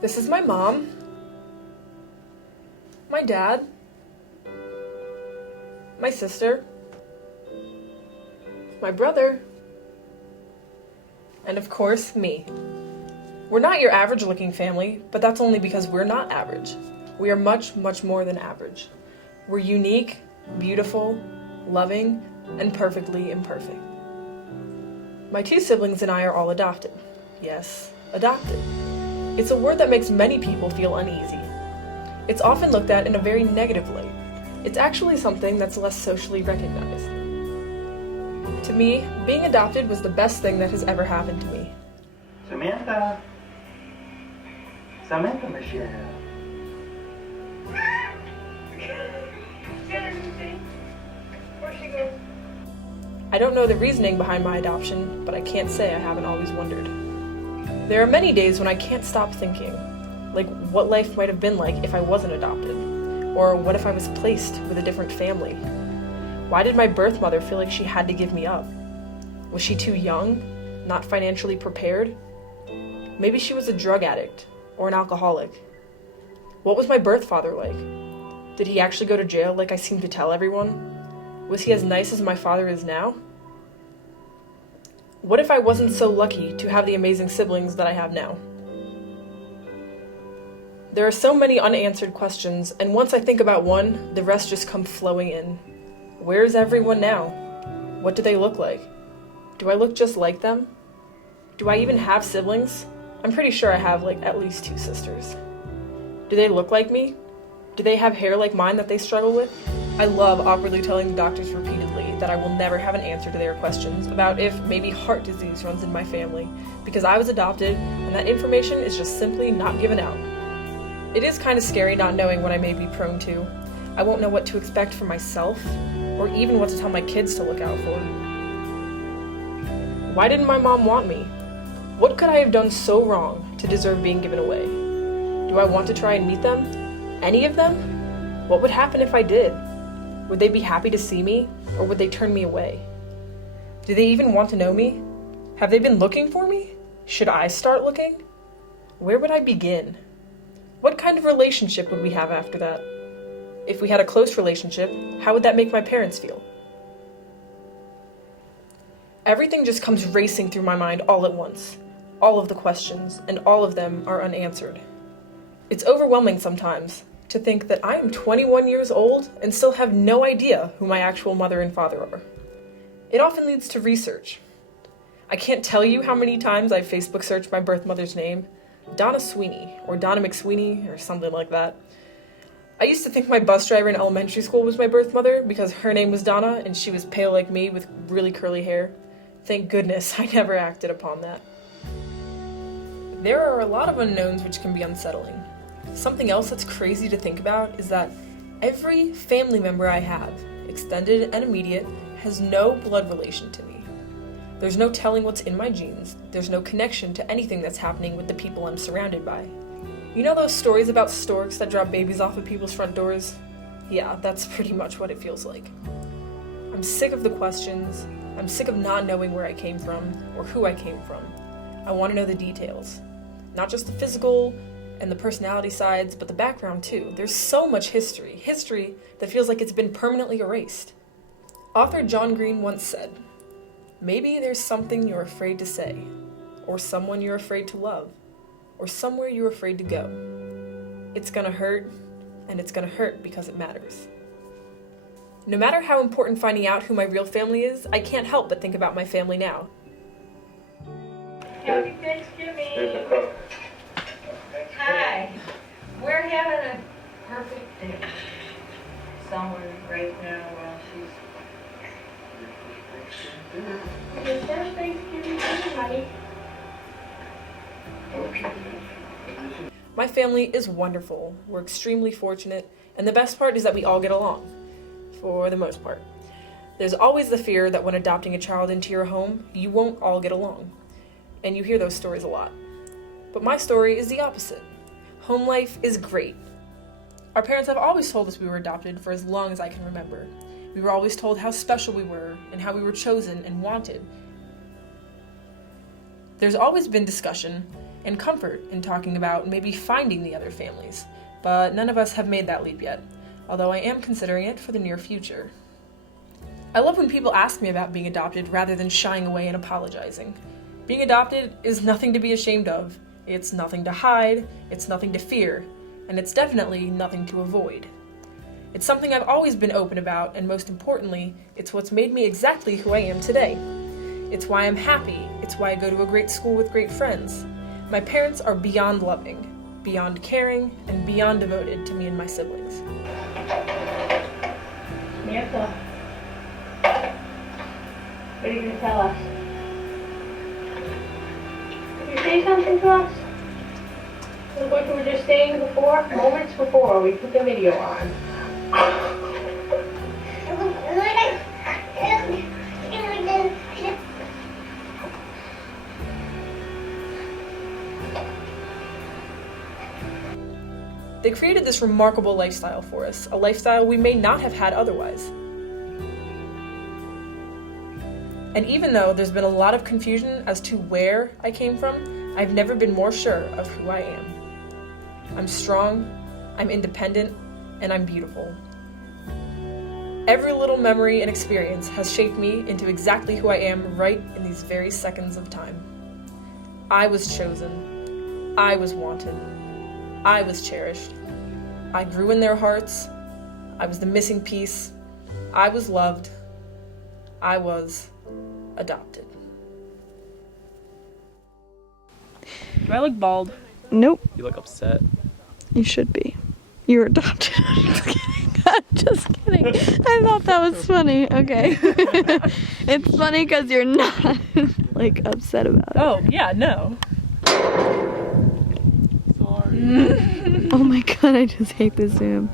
This is my mom, my dad, my sister, my brother, and of course, me. We're not your average looking family, but that's only because we're not average. We are much, much more than average. We're unique, beautiful, loving, and perfectly imperfect. My two siblings and I are all adopted. Yes, adopted. It's a word that makes many people feel uneasy. It's often looked at in a very negative light. It's actually something that's less socially recognized. To me, being adopted was the best thing that has ever happened to me. Samantha, Michelle. Where'd she go? I don't know the reasoning behind my adoption, but I can't say I haven't always wondered. There are many days when I can't stop thinking, like what life might have been like if I wasn't adopted, or what if I was placed with a different family? Why did my birth mother feel like she had to give me up? Was she too young? Not financially prepared? Maybe she was a drug addict or an alcoholic. What was my birth father like? Did he actually go to jail like I seem to tell everyone? Was he as nice as my father is now? What if I wasn't so lucky to have the amazing siblings that I have now? There are so many unanswered questions, and once I think about one, the rest just come flowing in. Where is everyone now? What do they look like? Do I look just like them? Do I even have siblings? I'm pretty sure I have at least 2 sisters. Do they look like me? Do they have hair like mine that they struggle with? I love awkwardly telling the doctors repeatedly that I will never have an answer to their questions about if maybe heart disease runs in my family, because I was adopted and that information is just simply not given out. It is kind of scary not knowing what I may be prone to. I won't know what to expect for myself, or even what to tell my kids to look out for. Why didn't my mom want me? What could I have done so wrong to deserve being given away? Do I want to try and meet them? Any of them? What would happen if I did? Would they be happy to see me, or would they turn me away? Do they even want to know me? Have they been looking for me? Should I start looking? Where would I begin? What kind of relationship would we have after that? If we had a close relationship, how would that make my parents feel? Everything just comes racing through my mind all at once. All of the questions, and all of them are unanswered. It's overwhelming sometimes to think that I am 21 years old and still have no idea who my actual mother and father are. It often leads to research. I can't tell you how many times I've Facebook searched my birth mother's name, Donna Sweeney, or Donna McSweeney, or something like that. I used to think my bus driver in elementary school was my birth mother because her name was Donna and she was pale like me with really curly hair. Thank goodness I never acted upon that. There are a lot of unknowns which can be unsettling. Something else that's crazy to think about is that every family member I have, extended and immediate, has no blood relation to me. There's no telling what's in my genes. There's no connection to anything that's happening with the people I'm surrounded by. You know those stories about storks that drop babies off of people's front doors? Yeah, that's pretty much what it feels like. I'm sick of the questions. I'm sick of not knowing where I came from or who I came from. I want to know the details. Not just the physical and the personality sides, but the background too. There's so much history that feels like it's been permanently erased. Author John Green once said, "Maybe there's something you're afraid to say, or someone you're afraid to love, or somewhere you're afraid to go. It's gonna hurt, and it's gonna hurt because it matters." No matter how important finding out who my real family is, I can't help but think about my family now. Happy Thanksgiving. There's a cook. Hi. We're having a perfect day. Somewhere right now while she's... It's their Thanksgiving dinner, Okay. My family is wonderful. We're extremely fortunate, and the best part is that we all get along, for the most part. There's always the fear that when adopting a child into your home, you won't all get along, and you hear those stories a lot. But my story is the opposite. Home life is great. Our parents have always told us we were adopted for as long as I can remember. We were always told how special we were and how we were chosen and wanted. There's always been discussion and comfort in talking about maybe finding the other families, but none of us have made that leap yet, although I am considering it for the near future. I love when people ask me about being adopted rather than shying away and apologizing. Being adopted is nothing to be ashamed of. It's nothing to hide, it's nothing to fear, and it's definitely nothing to avoid. It's something I've always been open about, and most importantly, it's what's made me exactly who I am today. It's why I'm happy, it's why I go to a great school with great friends. My parents are beyond loving, beyond caring, and beyond devoted to me and my siblings. Samantha, what are you going to tell us? Could you say something to us? Look what you were just saying before, moments before we put the video on. They created this remarkable lifestyle for us, a lifestyle we may not have had otherwise. And even though there's been a lot of confusion as to where I came from, I've never been more sure of who I am. I'm strong, I'm independent, and I'm beautiful. Every little memory and experience has shaped me into exactly who I am right in these very seconds of time. I was chosen. I was wanted. I was cherished. I grew in their hearts. I was the missing piece. I was loved. I was adopted. Do I look bald? Nope, You look upset. you should be. You're adopted. I'm just kidding. I thought that was funny. Okay. It's funny because you're not, like, upset about it. Oh, yeah, no. Sorry. Oh my god, I just hate this Zoom.